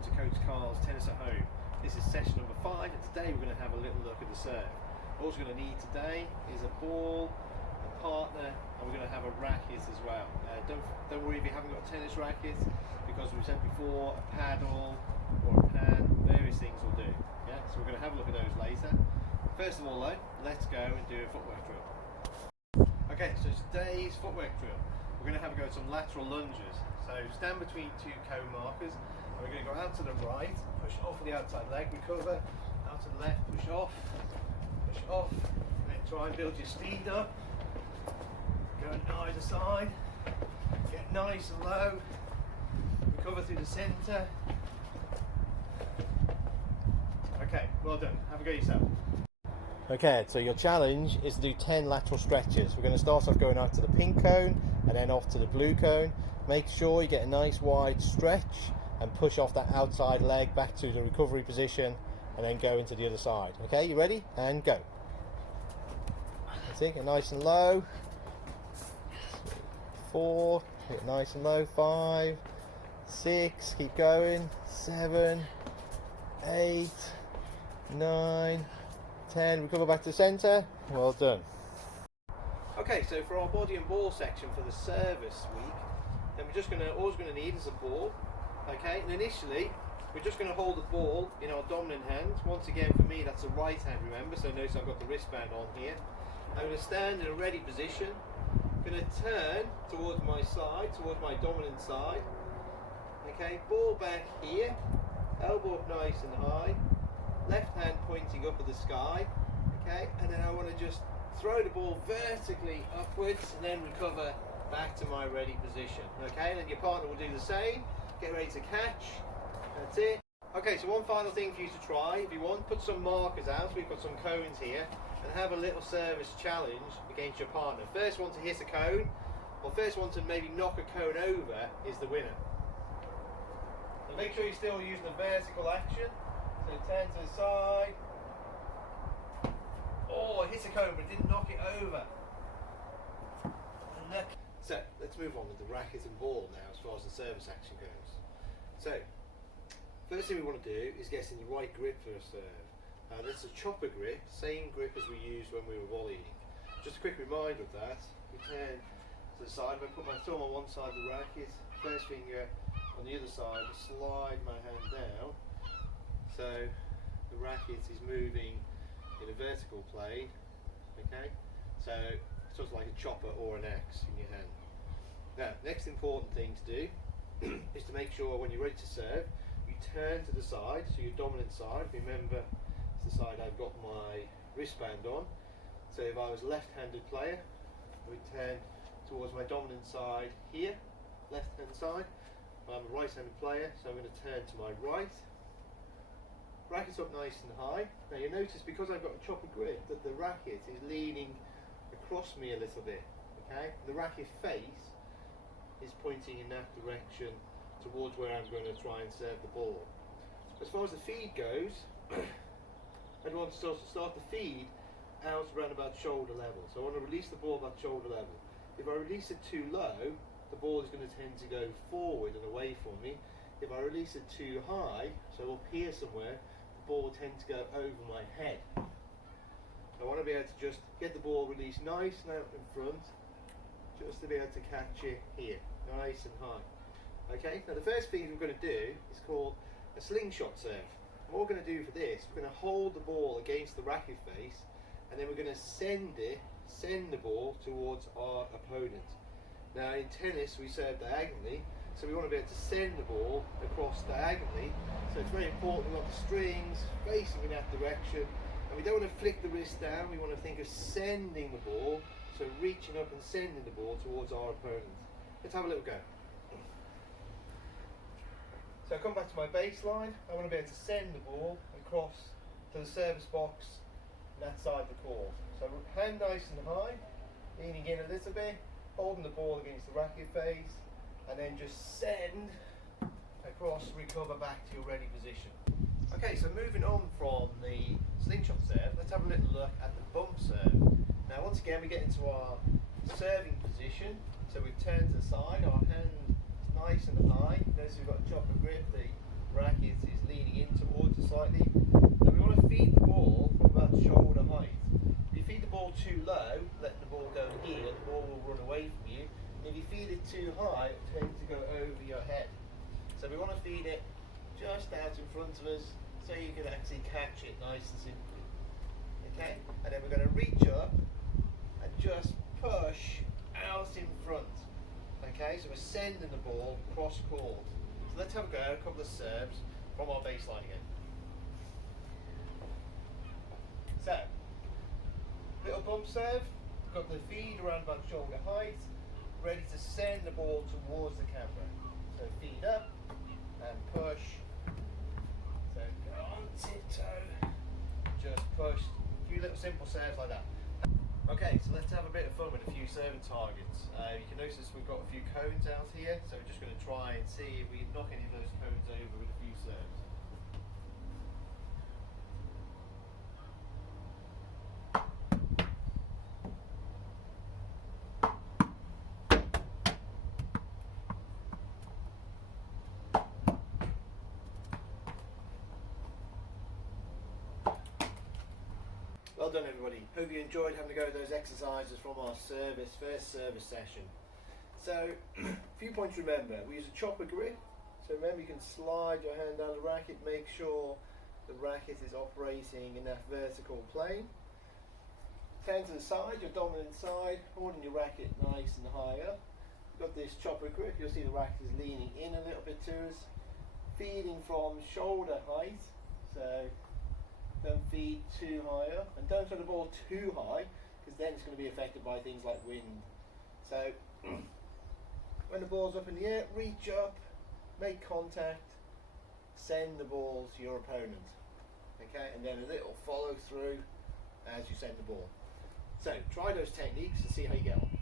welcome to Coach Carl's Tennis at Home. This is session number 5 and today we're going to have a little look at the serve. All we're going to need today is a ball, a partner, and we're going to have a racket as well. Don't worry if you haven't got a tennis racket, because we've said before a paddle or a pan, various things will do. Yeah, so we're going to have a look at those later. First of all though, let's go and do a footwork drill. Okay, so today's footwork drill, we're going to have a go at some lateral lunges. So stand between two cone markers, and we're going to go out to the right, push off with the outside leg, recover, out to the left, push off, and then try and build your speed up. Go on either side, get nice and low, recover through the centre. Okay, well done, have a go yourself. Okay, so your challenge is to do 10 lateral stretches. We're going to start off going out to the pink cone and then off to the blue cone. Make sure you get a nice wide stretch and push off that outside leg back to the recovery position and then go into the other side. Okay, you ready? And go. That's it, get nice and low. 4, get nice and low. 5, 6, keep going. 7, 8, 9, 10, recover back to the centre. Well done. Okay, so for our body and ball section for the service week, then all we're going to need is a ball. Okay, and initially we're just going to hold the ball in our dominant hand. Once again, for me that's the right hand, remember, so notice I've got the wristband on here. I'm going to stand in a ready position. I'm going to turn towards my side, towards my dominant side. Okay, ball back here, elbow up nice and high, left hand pointing up at the sky. Okay, and then I want to just throw the ball vertically upwards and then recover back to my ready position. Okay, and then your partner will do the same. Get ready to catch. That's it. Okay, so one final thing for you to try. If you want, put some markers out. We've got some cones here, and have a little service challenge against your partner. First one to hit a cone, or first one to maybe knock a cone over is the winner. So make sure you're still using the vertical action. So turn to the side. Oh, it hit a cone, but it didn't knock it over. And so let's move on with the racket and ball now, as far as the service action goes. So first thing we want to do is get in the right grip for a serve. This is a chopper grip, same grip as we used when we were volleying. Just a quick reminder of that. We turn to the side. If I put my thumb on one side of the racket, first finger on the other side, I slide my hand down. So the racket is moving in a vertical plane. Okay, so it's sort of like a chopper or an axe in your hand. Now, next important thing to do is to make sure when you're ready to serve, you turn to the side, so your dominant side. Remember, it's the side I've got my wristband on. So if I was a left-handed player, I would turn towards my dominant side here, left-hand side. I'm a right-handed player, so I'm going to turn to my right. Racket's up nice and high. Now you notice, because I've got a chopper grip, that the racket is leaning across me a little bit. Okay, the racket face is pointing in that direction towards where I'm going to try and serve the ball. As far as the feed goes, I'd want to start the feed out around about shoulder level. So I want to release the ball about shoulder level. If I release it too low, the ball is going to tend to go forward and away from me. If I release it too high, so up here somewhere, the ball will tend to go over my head. I want to be able to just get the ball released nice and out in front, just to be able to catch it here, nice and high. Okay, now the first thing we're going to do is called a slingshot serve. And what we're going to do for this, we're going to hold the ball against the racket face, and then we're going to send the ball towards our opponent. Now in tennis we serve diagonally, so we want to be able to send the ball across diagonally. So it's very important we want the strings facing in that direction, and we don't want to flick the wrist down. We want to think of sending the ball, so reaching up and sending the ball towards our opponent. Let's have a little go. So I come back to my baseline. I want to be able to send the ball across to the service box on that side of the court. So hand nice and high, leaning in a little bit, holding the ball against the racket face, and then just send across, recover back to your ready position. Okay, so moving on from the slingshot serve, let's have a little look at the bump serve. Now once again we get into our serving position, so we've turned to the side, our hand is nice and high. Notice we've got a chopper grip, the racket is leaning in towards it slightly. And we want to feed the ball from about shoulder height. If you feed the ball too low, letting the ball go here, the ball will run away from you. And if you feed it too high, it tends to go over your head. So we want to feed it just out in front of us so you can actually catch it nice and simply. Okay? And then we're going to reach up and just push out in front. Okay, so we're sending the ball cross court. So let's have a go, a couple of serves from our baseline again. So, little bump serve, got the feed around about shoulder height, ready to send the ball towards the camera. So feed up and push. So go on tiptoe, just push. A few little simple serves like that. Okay, so let's have a bit of fun with a few serving targets. You can notice we've got a few cones out here, so we're just going to try and see if we can knock any of those cones over with a few serves. Well done everybody. Hope you enjoyed having to go those exercises from our first service session. So, a few points to remember. We use a chopper grip. So remember you can slide your hand down the racket, make sure the racket is operating in that vertical plane. Turn to the side, your dominant side, holding your racket nice and high up. You've got this chopper grip, you'll see the racket is leaning in a little bit to us. Feeding from shoulder height. So don't feed too high up, and don't throw the ball too high, because then it's going to be affected by things like wind. So when the ball's up in the air, reach up, make contact, send the ball to your opponent. Okay, and then a little follow through as you send the ball. So try those techniques and see how you get on.